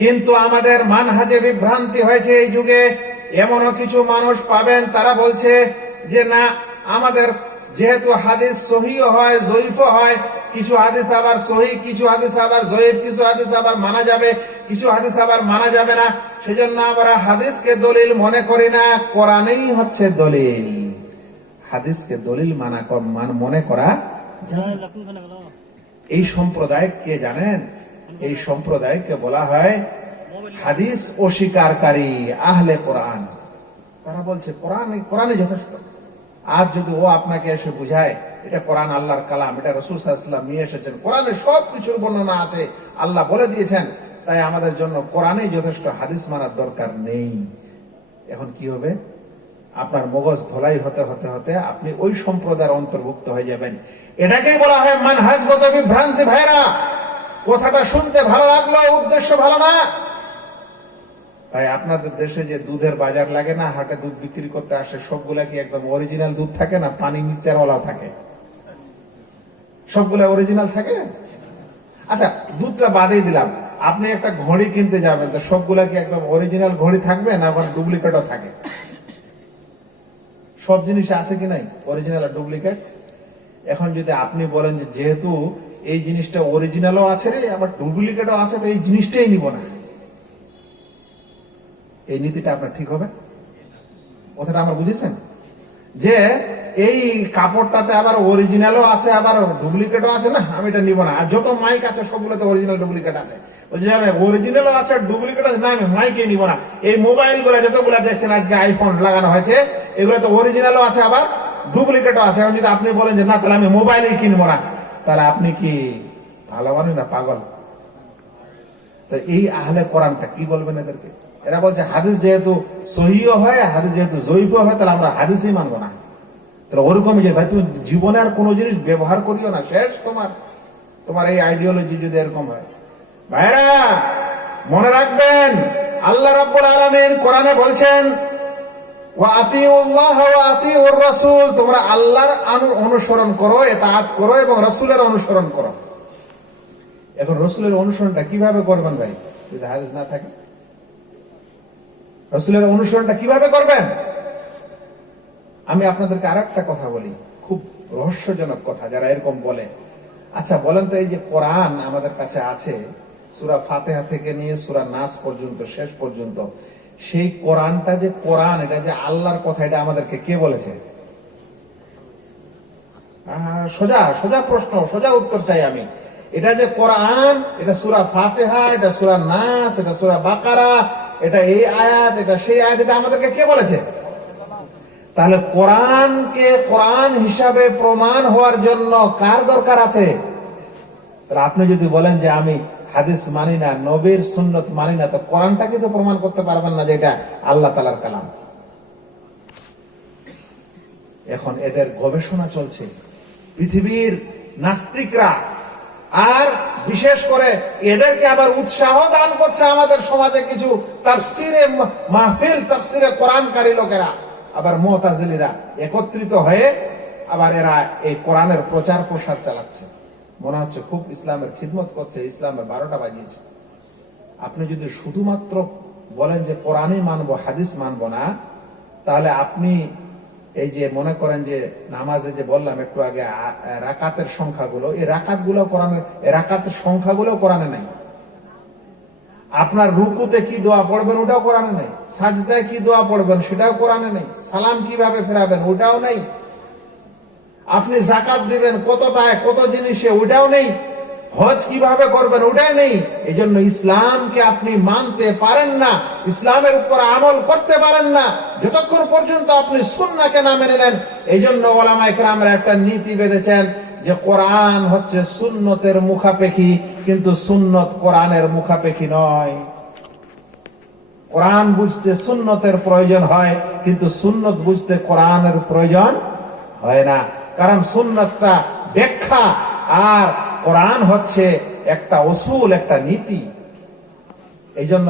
কিন্তু আমাদের মানহাজে বিভ্রান্তি হয়েছে এই যুগে। এমনও কিছু মানুষ পাবেন তারা বলছে যে না আমাদের যেহেতু হাদিস সহি হয় জয়ীফ হয় কিছু হাদিস আবার সহি কিছু হাদিস আবার জয়ীফ কিছু হাদিস আবার মানা যাবে কিছু হাদিস আবার মানা যাবে না। সেজন্য আমরা হাদিসকে দলিল মনে করি না কোরআনেই হচ্ছে দলিল। হাদিসকে দলিল মানা মান- মনে করা এই সম্প্রদায় কে জানেন? এই সম্প্রদায়কে বলা হয় হাদিস অস্বীকারী আহলে কোরআন। তারা বলছে, কোরআন কোরআনে যথেষ্ট। আজ যদি ও আপনাকে এসে বুঝায়, এটা কোরআন আল্লাহর কালাম, এটা রসুল সাল্লাম নিয়ে এসেছেন কোরআনে সব কিছুর বর্ণনা আছে, আল্লাহ বলে দিয়েছেন, তাই আমাদের জন্য কোরআনেই যথেষ্ট, হাদিস মানার দরকার নেই। এখন কি হবে? আপনার মগজ ধলাই হতে হতে হতে আপনি ওই সম্প্রদায়ের অন্তর্ভুক্ত হয়ে যাবেন। এটাকেই বলা হয় মানহাজগত বিভ্রান্তি ভাইরা। কথাটা শুনতে ভালো লাগল, উদ্দেশ্য ভালো না? ভাই আপনাদের দেশে যে দুধের বাজার লাগে না, হাটে দুধ বিক্রি করতে আসে, সবগুলা কি একদম অরিজিনাল দুধ থাকে না? পানি মিক্সচারওয়ালা থাকে। সবগুলা অরিজিনাল থাকে? আচ্ছা দুধটা বাদেই দিলাম। আপনি একটা ঘড়ি কিনতে যাবেন, তো সবগুলা কি একদম অরিজিনাল ঘড়ি থাকবে না আবার ডুপ্লিকেটও থাকে? সব জিনিসে আছে কি নাই? অরিজিনাল আর ডুপ্লিকেট এখন যদি আপনি বলেন যেহেতু এই জিনিসটা অরিজিনালও আছে রে, আবার ডুপ্লিকেটও আছে, তো এই জিনিসটাই নিব না। এই নীতিটা আপনার ঠিক হবে? কথাটা আমার বুঝেছেন? যে এই কাপড়টাতে আবার অরিজিনালও আছে, আবার ডুপ্লিকেটও আছে, না, আমি এটা নিব না। আর যত মাইক আছে, সবগুলোতে অরিজিনাল ডুপ্লিকেট আছে। অরিজিনালও আছে ডুপ্লিকেট আছে, না, আমি মাইকে নিব না। এই মোবাইলগুলো যতগুলো দেখছেন, আজকে আইফোন লাগানো হয়েছে এগুলো তো অরিজিনালও আছে, আবার ডুপ্লিকেটও আছে। আপনি বলেন যে, না, তাহলে আমি মোবাইলেই কিনবো না। তাহলে আপনি কি ভালো মানুষ না পাগল? তো এই আহলে কোরআনটা কি বলবেন এদেরকে? এরা বলছে, হাদিস যেহেতু সহিও হয়, হাদিস যেহেতু জৈব হয়, তাহলে আমরা হাদিসই মানবো না। তাহলে ওরকমই যে ভাই, তুমি জীবনে আর কোনো জিনিস ব্যবহার করিও না, শেষ তোমার। তোমার এই আইডিওলজি যদি এরকম হয়। ভাইরা মনে রাখবেন, আল্লাহ রাব্বুল আলামিন কোরআনে বলছেন তোমরা আল্লাহর অনুসরণ করো করো এবং রাসূলের অনুসরণ করো। এখন রসুলের অনুসরণটা কীভাবে করবেন ভাই? যদি হাদিস না থাকে? রসুলের অনুসরণটা কীভাবে করবেন? আমি আপনাদেরকে আর একটা কথা বলি, খুব রহস্যজনক কথা, যারা এরকম বলে। আচ্ছা বলেন তো এই যে কোরআন আমাদের কাছে আছে, সুরা ফাতেহা থেকে নিয়ে সুরা নাস পর্যন্ত, শেষ পর্যন্ত সেই কোরআনটা যে কোরআন, এটা যে আল্লাহর কথা, এটা আমাদেরকে কে বলেছে? সোজা সোজা প্রশ্ন, সোজা উত্তর চাই আমি। এটা যে কোরআন, এটা সুরা ফাতেহা, এটা সুরা নাস, এটা সুরা বাকারা, এটা এই আয়াত, এটা সেই আয়াত, এটা আমাদেরকে কে বলেছে? তাহলে কোরআনকে কোরআন হিসাবে প্রমাণ হওয়ার জন্য কার দরকার আছে? আপনি যদি বলেন যে আমি হাদিস মানি না, নবীর সুন্নত মানি না, তো কোরআনটাকে তো প্রমাণ করতে পারবেন না যে এটা আল্লাহ তালার কালাম। এখন এদের গবেষণা চলছে। পৃথিবীর নাস্তিকরা আর বিশেষ করে এদেরকে আবার উৎসাহ দান করছে আমাদের সমাজে কিছু তাফসিরে মাহফিল, তাফসিরে কোরআনকারী লোকেরা। আবার মোহতাজিরা একত্রিত হয়ে আবার এরা এই কোরআনের প্রচার প্রসার চালাচ্ছে। মনে হচ্ছে খুব ইসলামের খিদমত করছে ইসলামের বারোটা বাজিয়েছে। আপনি যদি শুধুমাত্র বলেন যে কোরআনই মানবো, হাদিস মানবো না, তাহলে আপনি এই যে মনে করেন যে নামাজে যে বললাম একটু আগে রাকাতের সংখ্যাগুলো, এই রাকাতগুলো কোরআনে রাকাতের সংখ্যাগুলো কোরআনে নাই। আপনার রুকুতে কি দোয়া পড়বেন ওটাও কোরআনে নেই। সাজদায় কি দোয়া পড়বেন সেটাও কোরআনে নেই। সালাম কীভাবে ফেরাবেন ওটাও নেই। আপনি জাকাত দিবেন কতটায় কত জিনিসে ওটাও নেই। হজ কীভাবে করবেন ওটাই নেই। এই জন্য ইসলামকে আপনি মানতে পারেন না, ইসলামের উপর আমল করতে পারেন না। যতক্ষণ পর্যন্ত আপনি সুন্নাকে না মেনে নেন এই জন্য একটা নীতি বেঁধেছেন যে কোরআন হচ্ছে সুন্নতের মুখাপেক্ষী, কিন্তু সুন্নত কোরআনের মুখাপেক্ষী নয়। কোরআন বুঝতে সুন্নতের প্রয়োজন হয়, কিন্তু সুন্নত বুঝতে কোরআনের প্রয়োজন হয় না। কারণ সুন্নতটা ব্যাখ্যা আর কোরআন হচ্ছে একটা অসুল একটা নীতি। এই জন্য